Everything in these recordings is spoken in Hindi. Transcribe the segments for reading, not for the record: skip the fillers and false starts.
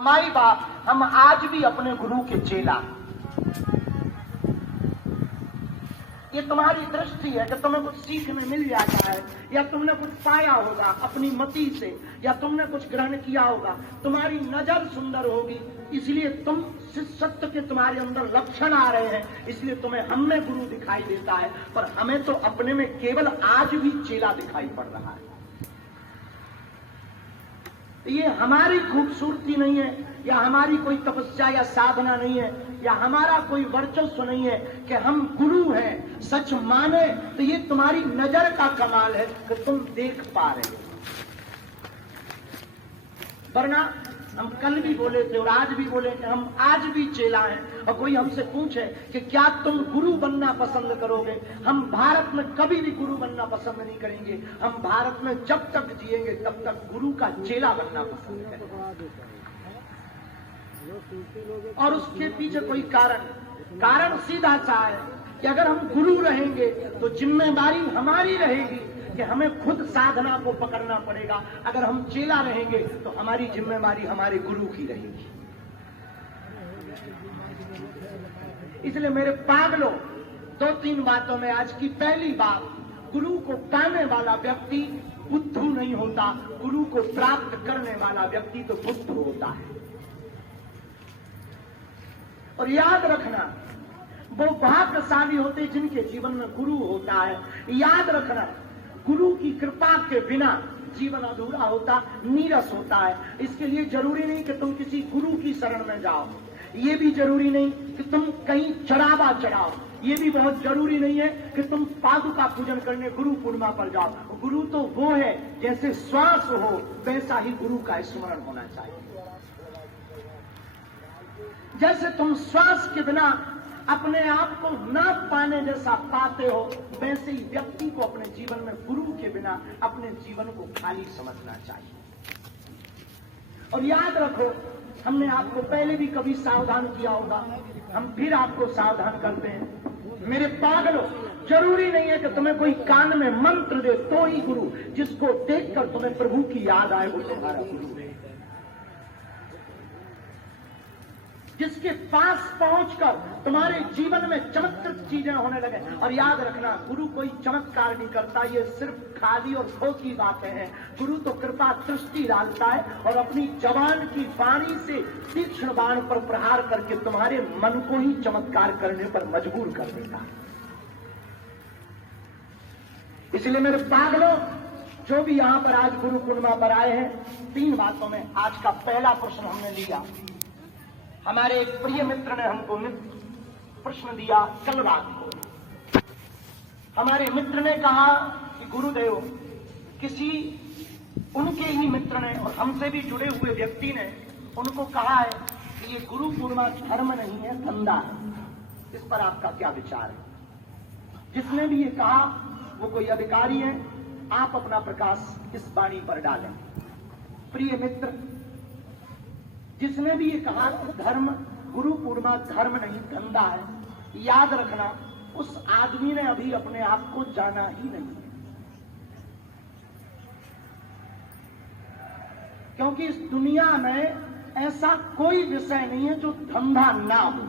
माई बाप, हम आज भी अपने गुरु के चेला। ये तुम्हारी दृष्टि है कि तुम्हें कुछ सीखने मिल जाता है, या तुमने कुछ पाया होगा अपनी मति से, या तुमने कुछ ग्रहण किया होगा, तुम्हारी नजर सुंदर होगी, इसलिए तुम सत्य के तुम्हारे अंदर लक्षण आ रहे हैं, इसलिए तुम्हें हम में गुरु दिखाई देता है, पर हमें तो अपने में केवल आज भी चेला दिखाई पड़ रहा है। ये हमारी खूबसूरती नहीं है, या हमारी कोई तपस्या या साधना नहीं है, या हमारा कोई वर्चस्व नहीं है कि हम गुरु हैं सच माने, तो ये तुम्हारी नजर का कमाल है कि तुम देख पा रहे हो। वरना हम कल भी बोले थे और आज भी बोले कि हम आज भी चेला हैं, और कोई हमसे पूछे कि क्या तुम गुरु बनना पसंद करोगे, हम भारत में कभी भी गुरु बनना पसंद नहीं करेंगे। हम भारत में जब तक जिएंगे तब तक गुरु का चेला बनना पसंद करेंगे। और उसके पीछे कोई कारण सीधा सा है कि अगर हम गुरु रहेंगे तो जिम्मेदारी हमारी रहेगी कि हमें खुद साधना को पकड़ना पड़ेगा। अगर हम चेला रहेंगे तो हमारी जिम्मेदारी हमारे गुरु की रहेगी। इसलिए मेरे पागलों, 2-3 बातों में आज की पहली बात, गुरु को पाने वाला व्यक्ति बुद्धू नहीं होता, गुरु को प्राप्त करने वाला व्यक्ति तो बुद्ध होता है। और याद रखना, वो भाग्यशाली होते जिनके जीवन में गुरु होता है। याद रखना, गुरु की कृपा के बिना जीवन अधूरा होता, नीरस होता है। इसके लिए जरूरी नहीं कि तुम किसी गुरु की शरण में जाओ, ये भी जरूरी नहीं कि तुम कहीं चढ़ावा चढ़ाओ, ये भी बहुत जरूरी नहीं है कि तुम पादुका पूजन करने गुरु पूर्णिमा पर जाओ। गुरु तो वो है जैसे श्वास हो वैसा ही गुरु का स्मरण होना चाहिए। जैसे तुम श्वास के बिना अपने आप को न पाने जैसा पाते हो, वैसे ही व्यक्ति को अपने जीवन में गुरु के बिना अपने जीवन को खाली समझना चाहिए। और याद रखो, हमने आपको पहले भी कभी सावधान किया होगा, हम फिर आपको सावधान करते हैं। मेरे पागलों, जरूरी नहीं है कि तुम्हें कोई कान में मंत्र दे तो ही गुरु, जिसको देखकर तुम्हें प्रभु की याद आए वो तुम्हारा गुरु है। जिसके पास पहुंचकर तुम्हारे जीवन में चमत्कृत चीजें होने लगे। और याद रखना, गुरु कोई चमत्कार नहीं करता, ये सिर्फ खाली और खोखी बातें हैं। गुरु तो कृपा दृष्टि डालता है और अपनी जवान की वाणी से तीक्ष्ण बाण पर प्रहार करके तुम्हारे मन को ही चमत्कार करने पर मजबूर कर देता है। इसलिए मेरे पागलों, जो भी यहां पर आज गुरु पूर्णिमा पर आए हैं, 3 बातों में आज का पहला प्रश्न हमने लिया। हमारे एक प्रिय मित्र ने हमको प्रश्न दिया कल रात को। हमारे मित्र ने कहा कि गुरुदेव, किसी उनके ही मित्र ने और हमसे भी जुड़े हुए व्यक्ति ने उनको कहा है कि ये गुरु पूर्णिमा धर्म नहीं है, धंधा है। इस पर आपका क्या विचार है? जिसने भी ये कहा वो कोई अधिकारी है, आप अपना प्रकाश इस वाणी पर डालें। प्रिय मित्र, जिसने भी ये कहा धर्म, गुरु पूर्णिमा धर्म नहीं धंधा है, याद रखना, उस आदमी ने अभी अपने आप को जाना ही नहीं है। क्योंकि इस दुनिया में ऐसा कोई विषय नहीं है जो धंधा ना हो।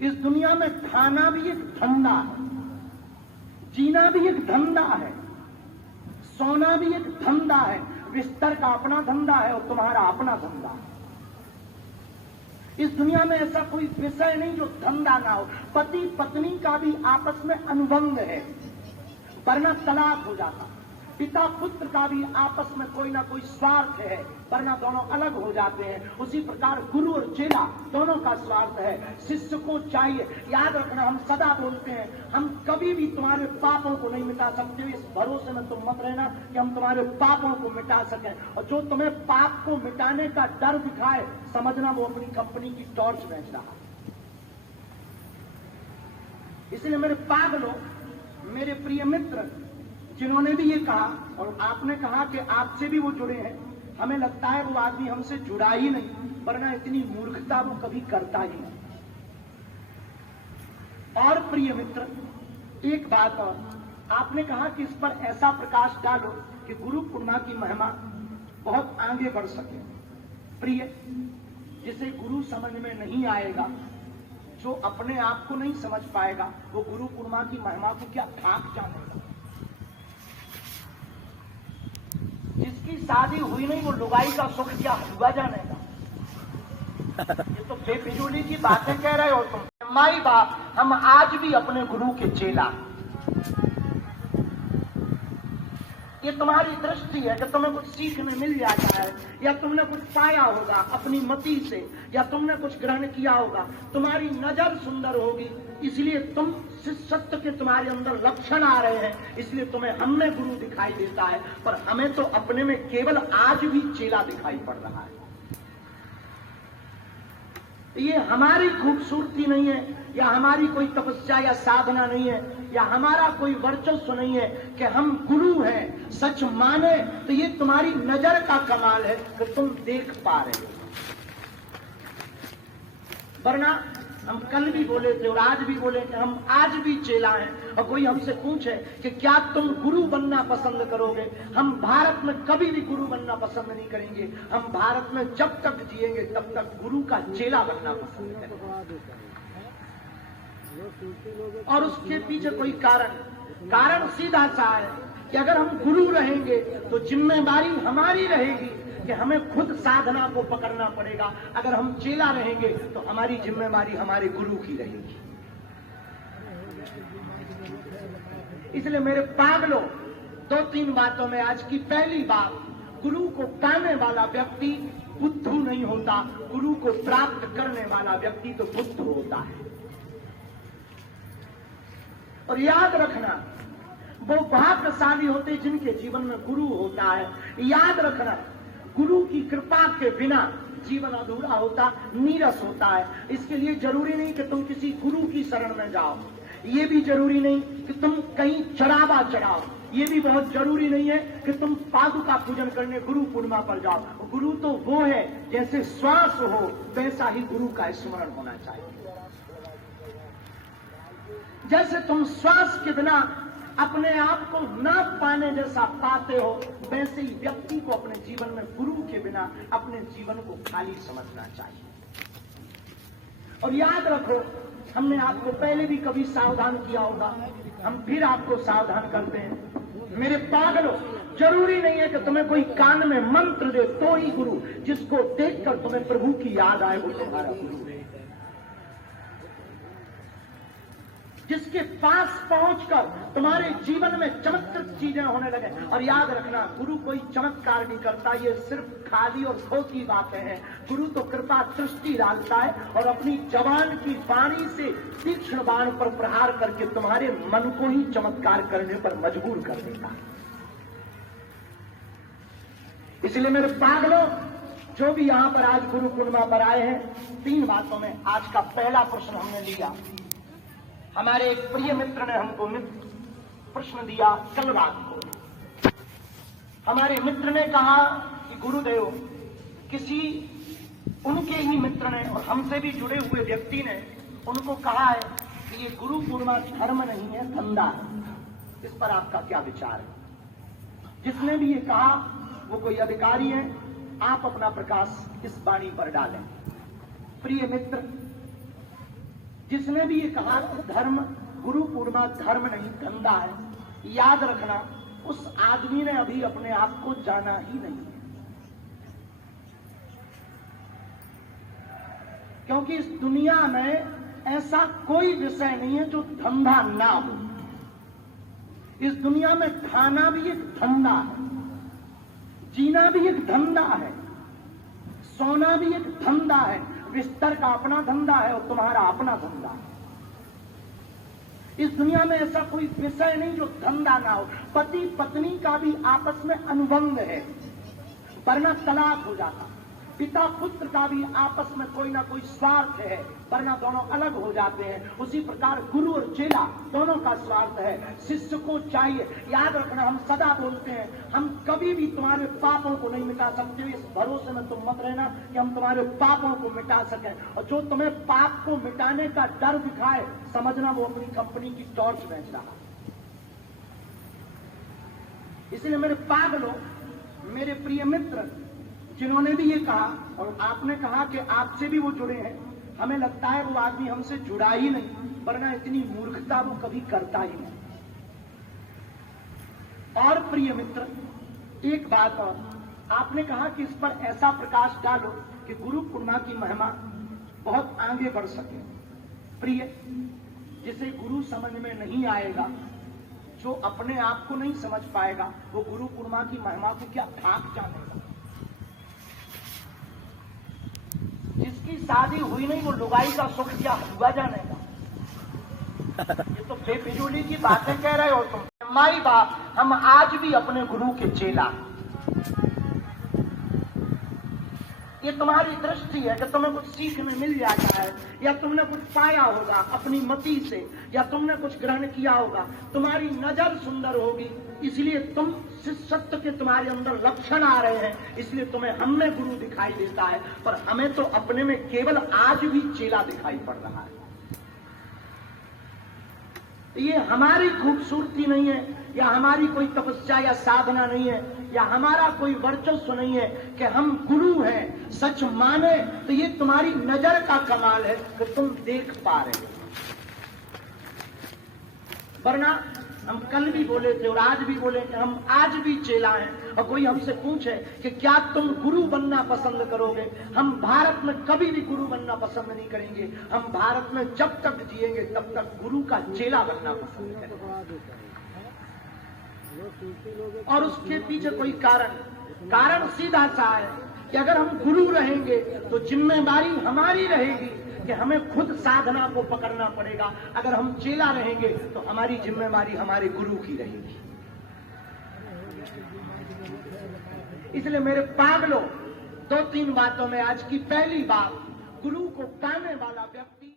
इस दुनिया में खाना भी एक धंधा है, जीना भी एक धंधा है, सोना भी एक धंधा है, बिस्तर का अपना धंधा है और तुम्हारा अपना धंधा है। इस दुनिया में ऐसा कोई विषय नहीं जो धंधा ना हो। पति पत्नी का भी आपस में अनुबंध है, वरना तलाक हो जाता। पिता पुत्र का भी आपस में कोई ना कोई स्वार्थ है, वरना दोनों अलग हो जाते हैं। उसी प्रकार गुरु और चेला दोनों का स्वार्थ है। शिष्य को चाहिए, याद रखना, हम सदा बोलते हैं हम कभी भी तुम्हारे पापों को नहीं मिटा सकते। इस भरोसे में तुम मत रहना कि हम तुम्हारे पापों को मिटा सकें। और जो तुम्हें पाप को मिटाने का डर दिखाए, समझना वो अपनी कंपनी की टॉर्च बेच रहा है। इसलिए मेरे पागलों, मेरे प्रिय मित्र, जिन्होंने भी ये कहा और आपने कहा कि आपसे भी वो जुड़े हैं, हमें लगता है वो आदमी हमसे जुड़ा ही नहीं, वरना इतनी मूर्खता वो कभी करता ही नहीं। और प्रिय मित्र, एक बात और, आपने कहा कि इस पर ऐसा प्रकाश डालो कि गुरु पूर्णिमा की महिमा बहुत आगे बढ़ सके। प्रिय, जिसे गुरु समझ में नहीं आएगा, जो अपने आप को नहीं समझ पाएगा, वो गुरु पूर्णिमा की महिमा को क्या ठाक जानेगा। जिसकी शादी हुई नहीं, वो लुगाई का सुख क्या हुआ जानेगा। ये तो बेफिजूली की बातें कह रहे हो तुम। माई बाप, हम आज भी अपने गुरु के चेला। ये तुम्हारी दृष्टि है कि तुम्हें कुछ सीखने मिल जाता है, या तुमने कुछ पाया होगा अपनी मति से, या तुमने कुछ ग्रहण किया होगा, तुम्हारी नजर सुंदर होगी, इसलिए तुम सत्य के तुम्हारे अंदर लक्षण आ रहे हैं, इसलिए तुम्हें हमने गुरु दिखाई देता है। पर हमें तो अपने में केवल आज भी चेला दिखाई पड़ रहा है। ये हमारी खूबसूरती नहीं है, या हमारी कोई तपस्या या साधना नहीं है, या हमारा कोई वर्चस्व नहीं है कि हम गुरु हैं सच माने, तो ये तुम्हारी नजर का कमाल है कि तुम देख पा रहे हो। वरना हम कल भी बोले थे और आज भी बोले कि हम आज भी चेला हैं, और कोई हमसे पूछे कि क्या तुम गुरु बनना पसंद करोगे, हम भारत में कभी भी गुरु बनना पसंद नहीं करेंगे। हम भारत में जब तक जिएंगे तब तक गुरु का चेला बनना पसंद करेंगे। और उसके पीछे कोई कारण सीधा सा है कि अगर हम गुरु रहेंगे तो जिम्मेदारी हमारी रहेगी कि हमें खुद साधना को पकड़ना पड़ेगा। अगर हम चेला रहेंगे तो हमारी जिम्मेदारी हमारे गुरु की रहेगी। इसलिए मेरे पागलों, 2-3 बातों में आज की पहली बात, गुरु को पाने वाला व्यक्ति बुद्धू नहीं होता, गुरु को प्राप्त करने वाला व्यक्ति तो बुद्ध होता है। और याद रखना, वो भाग्यशाली होते जिनके जीवन में गुरु होता है। याद रखना, गुरु की कृपा के बिना जीवन अधूरा होता, नीरस होता है। इसके लिए जरूरी नहीं कि तुम किसी गुरु की शरण में जाओ, ये भी जरूरी नहीं कि तुम कहीं चढ़ावा चढ़ाओ, ये भी बहुत जरूरी नहीं है कि तुम पादुका पूजन करने गुरु पूर्णिमा पर जाओ। गुरु तो वो है, जैसे श्वास हो वैसा ही गुरु का स्मरण होना चाहिए। जैसे तुम श्वास के बिना अपने आप को न पाने जैसा पाते हो, वैसे ही व्यक्ति को अपने जीवन में गुरु के बिना अपने जीवन को खाली समझना चाहिए। और याद रखो, हमने आपको पहले भी कभी सावधान किया होगा, हम फिर आपको सावधान करते हैं। मेरे पागलों, जरूरी नहीं है कि तुम्हें कोई कान में मंत्र दे तो ही गुरु, जिसको देखकर तुम्हें प्रभु की याद आए वो तुम्हारा गुरु है। जिसके पास पहुंचकर तुम्हारे जीवन में चमत्कृत चीजें होने लगे। और याद रखना, गुरु कोई चमत्कार नहीं करता, ये सिर्फ खाली और खोखी बातें हैं। गुरु तो कृपा दृष्टि डालता है और अपनी जवान की वाणी से तीक्ष्ण बाण पर प्रहार करके तुम्हारे मन को ही चमत्कार करने पर मजबूर कर देता है। इसलिए मेरे पागलों, जो भी यहां पर आज गुरु पूर्णिमा पर आए हैं, 3 बातों में आज का पहला प्रश्न हमने लिया। हमारे एक प्रिय मित्र ने हमको प्रश्न दिया कल रात को। हमारे मित्र ने कहा कि गुरुदेव, किसी उनके ही मित्र ने और हमसे भी जुड़े हुए व्यक्ति ने उनको कहा है कि ये गुरु पूर्णिमा धर्म नहीं है, धंधा है। इस पर आपका क्या विचार है? जिसने भी ये कहा वो कोई अधिकारी है, आप अपना प्रकाश इस वाणी पर डालें। प्रिय मित्र, जिसने भी ये कहा धर्म, गुरु पूर्णिमा धर्म नहीं धंधा है, याद रखना, उस आदमी ने अभी अपने आप को जाना ही नहीं है। क्योंकि इस दुनिया में ऐसा कोई विषय नहीं है जो धंधा ना हो। इस दुनिया में खाना भी एक धंधा है, जीना भी एक धंधा है, सोना भी एक धंधा है, बिस्तर का अपना धंधा है और तुम्हारा अपना धंधा है। इस दुनिया में ऐसा कोई विषय नहीं जो धंधा ना हो। पति पत्नी का भी आपस में अनुबंध है, वरना तलाक हो जाता। पिता पुत्र का भी आपस में कोई ना कोई स्वार्थ है, वरना दोनों अलग हो जाते हैं। उसी प्रकार गुरु और चेला दोनों का स्वार्थ है। शिष्य को चाहिए, याद रखना, हम सदा बोलते हैं हम कभी भी तुम्हारे पापों को नहीं मिटा सकते। इस भरोसे में तुम मत रहना कि हम तुम्हारे पापों को मिटा सकें। और जो तुम्हें पाप को मिटाने का डर दिखाए, समझना वो अपनी कंपनी की टॉर्च बेच रहा है। इसलिए मेरे पागलों, मेरे प्रिय मित्र, जिन्होंने भी ये कहा, और आपने कहा कि आपसे भी वो जुड़े हैं, हमें लगता है वो आदमी हमसे जुड़ा ही नहीं, वरना इतनी मूर्खता वो कभी करता ही नहीं। और प्रिय मित्र, एक बात और, आपने कहा कि इस पर ऐसा प्रकाश डालो कि गुरु पूर्णिमा की महिमा बहुत आगे बढ़ सके। प्रिय, जिसे गुरु समझ में नहीं आएगा, जो अपने आप को नहीं समझ पाएगा, वो गुरु पूर्णिमा की महिमा को क्या ठाक जानेगा। जिसकी शादी हुई नहीं, वो लुगाई का सुख क्या हुआ जानेगा। ये तो बेफिजूली की बातें कह रहे हो तुम। माई बाप, हम आज भी अपने गुरु के चेला। ये तुम्हारी दृष्टि है कि तुम्हें कुछ सीखने मिल जाता है, या तुमने कुछ पाया होगा अपनी मति से, या तुमने कुछ ग्रहण किया होगा, तुम्हारी नजर सुंदर होगी, इसलिए तुम शिष्यत्व के तुम्हारे अंदर लक्षण आ रहे हैं, इसलिए तुम्हें हम में गुरु दिखाई देता है, पर हमें तो अपने में केवल आज भी चेला दिखाई पड़ रहा है। ये हमारी खूबसूरती नहीं है, या हमारी कोई तपस्या या साधना नहीं है, या हमारा कोई वर्चस्व नहीं है कि हम गुरु हैं सच माने, तो ये तुम्हारी नजर का कमाल है कि तुम देख पा रहे हो। वरना हम कल भी बोले थे और आज भी बोले कि हम आज भी चेला हैं, और कोई हमसे पूछे कि क्या तुम गुरु बनना पसंद करोगे, हम भारत में कभी भी गुरु बनना पसंद नहीं करेंगे। हम भारत में जब तक जिएंगे तब तक गुरु का चेला बनना पसंद करेंगे। और उसके पीछे कोई कारण सीधा सा है कि अगर हम गुरु रहेंगे तो जिम्मेदारी हमारी रहेगी कि हमें खुद साधना को पकड़ना पड़ेगा। अगर हम चेला रहेंगे तो हमारी जिम्मेदारी हमारे गुरु की रहेगी। इसलिए मेरे पागलों, 2-3 बातों में आज की पहली बात, गुरु को पाने वाला व्यक्ति